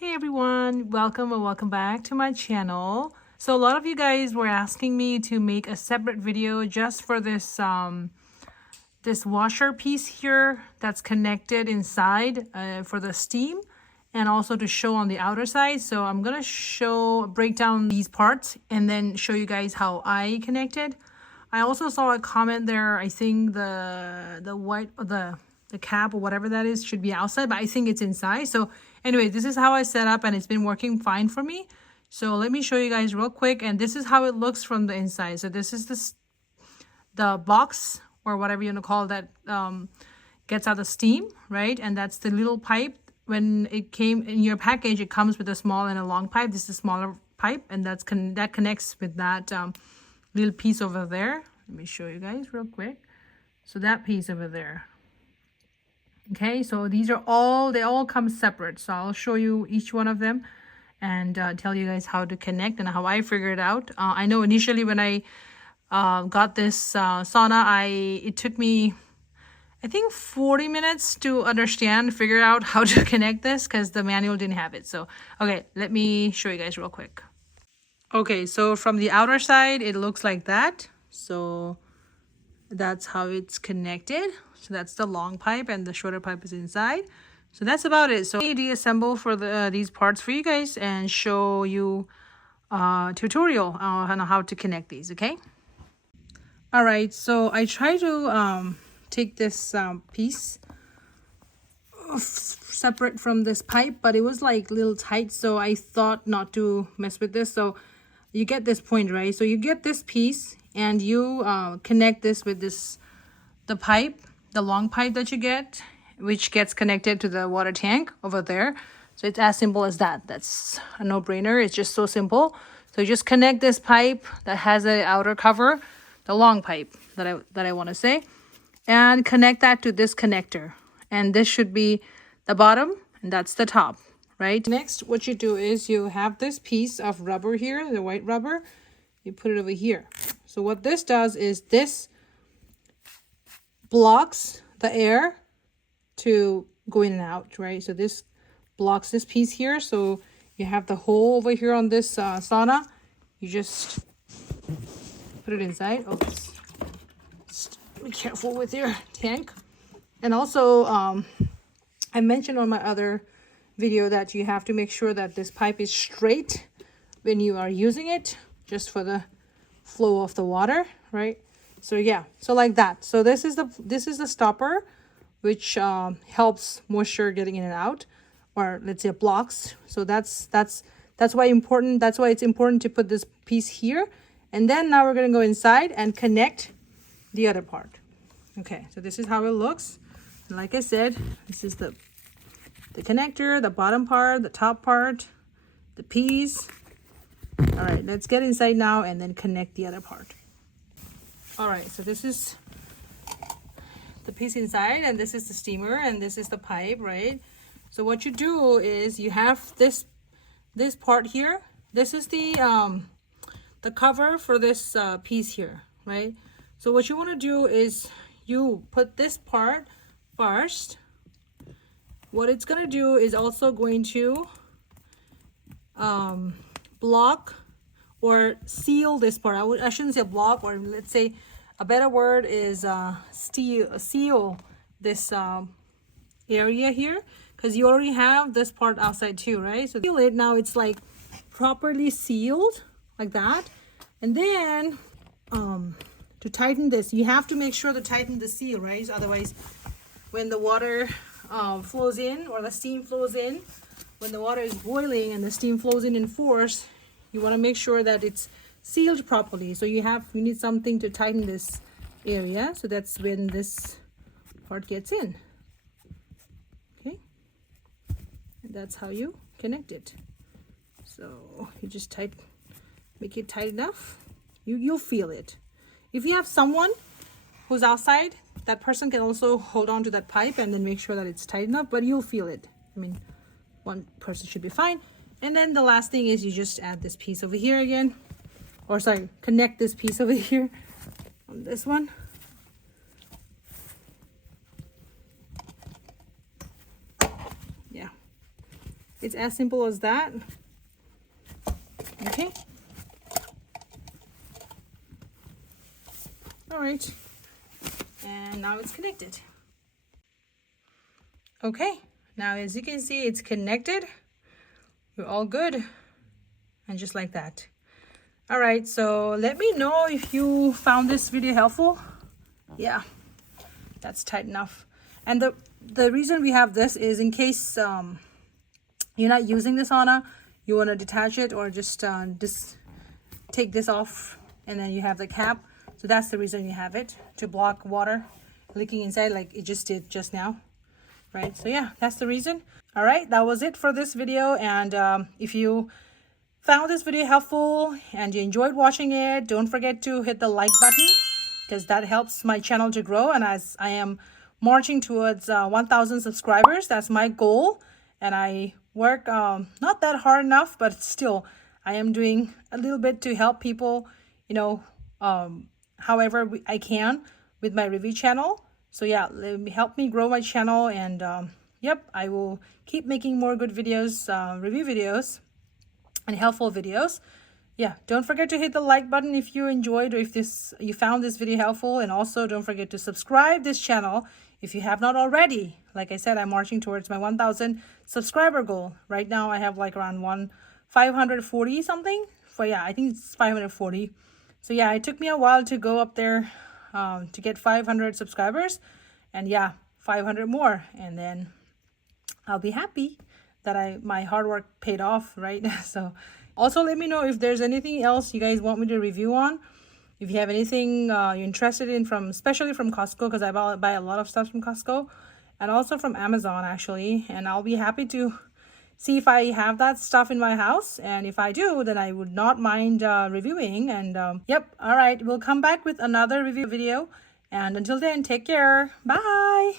Hey everyone, welcome or welcome back to my channel. So a lot of you guys were asking me to make a separate video just for this washer piece here that's connected inside for the steam, and also to show on the outer side. So I'm gonna break down these parts and then show you guys how I connected. I also saw a comment there. I think the cap or whatever that is should be outside, but I think it's inside. So anyway, this is how I set up and it's been working fine for me. So let me show you guys real quick, and this is how it looks from the inside. So this is the box or whatever you want to call that, gets out the steam, right? And that's the little pipe. When it came in your package, it comes with a small and a long pipe. This is a smaller pipe, and that connects with that little piece over there. Let me show you guys real quick. So that piece over there. Okay, so they all come separate. So I'll show you each one of them and tell you guys how to connect and how I figured it out. I know initially when I got this sauna, it took me, I think, 40 minutes to figure out how to connect this because the manual didn't have it. So, okay, let me show you guys real quick. Okay, so from the outer side, it looks like that. So that's how it's connected. So that's the long pipe and the shorter pipe is inside. So that's about it. So I deassemble for these parts for you guys and show you a tutorial on how to connect these, okay? All right, so I try to take this piece separate from this pipe, but it was like a little tight, so I thought not to mess with this. So you get this point, right? So you get this piece and you connect this with the pipe, the long pipe that you get, which gets connected to the water tank over there. So it's as simple as that. That's a no-brainer. It's just so simple. So you just connect this pipe that has an outer cover, the long pipe that I want to say, and connect that to this connector. And this should be the bottom and that's the top, right? Next, what you do is you have this piece of rubber here, the white rubber, you put it over here. So what this does is this blocks the air to go in and out, right? So this blocks this piece here. So you have the hole over here on this sauna. You just put it inside. Oops. Just be careful with your tank. And also, I mentioned on my other video that you have to make sure that this pipe is straight when you are using it, just for the flow of the water, right? So yeah, so like that. So this is the stopper, which helps moisture getting in and out, or let's say blocks. So that's why it's important to put this piece here. And then now we're going to go inside and connect the other part. Okay, so this is how it looks. And like I said, this is the connector, the bottom part, the top part, the piece. All right, let's get inside now and then connect the other part. All right, so this is the piece inside, and this is the steamer, and this is the pipe, right? So what you do is you have this part here. This is the cover for this piece here, right? So what you want to do is you put this part first. What it's going to do is also going to block or seal this part. I shouldn't say block, or let's say a better word is seal this area here, because you already have this part outside too, right? So seal it. Now it's like properly sealed like that. And then to tighten this, you have to make sure to tighten the seal, right? Otherwise, when the water flows in, or the steam flows in, when the water is boiling and the steam flows in force, you want to make sure that it's sealed properly. So you need something to tighten this area. So that's when this part gets in. Okay, and that's how you connect it. So you just make it tight enough. You'll feel it. If you have someone who's outside, that person can also hold on to that pipe and then make sure that it's tight enough, but you'll feel it. I mean, one person should be fine. And then the last thing is you just add this piece over here again, or sorry, connect this piece over here on this one. Yeah, It's as simple as that. Okay. All right. And now it's connected. Okay. Now, as you can see, it's connected. We're all good. And just like that. All right. So let me know if you found this video helpful. Yeah, that's tight enough. And the reason we have this is in case you're not using the sauna, you want to detach it or just take this off, and then you have the cap. So that's the reason you have it, to block water leaking inside like it just did just now, right? So yeah, that's the reason. All right, that was it for this video. And if you found this video helpful and you enjoyed watching it, don't forget to hit the like button, because that helps my channel to grow. And as I am marching towards 1,000 subscribers, that's my goal. And I work not that hard enough, but still I am doing a little bit to help people, you know, however I can with my review channel. So yeah, help me grow my channel. And yep, I will keep making more good videos, review videos and helpful videos. Yeah, don't forget to hit the like button if you enjoyed or if you found this video helpful. And also don't forget to subscribe this channel if you have not already. Like I said, I'm marching towards my 1,000 subscriber goal. Right now I have like around 540 something. For yeah, I think it's 540. So yeah, it took me a while to go up there to get 500 subscribers. And yeah, 500 more. And then I'll be happy that my hard work paid off, right? So also let me know if there's anything else you guys want me to review on. If you have anything you're interested in, especially from Costco, because I buy a lot of stuff from Costco and also from Amazon actually. And I'll be happy to see if I have that stuff in my house. And if I do, then I would not mind reviewing. And yep, all right, we'll come back with another review video. And until then, take care. Bye.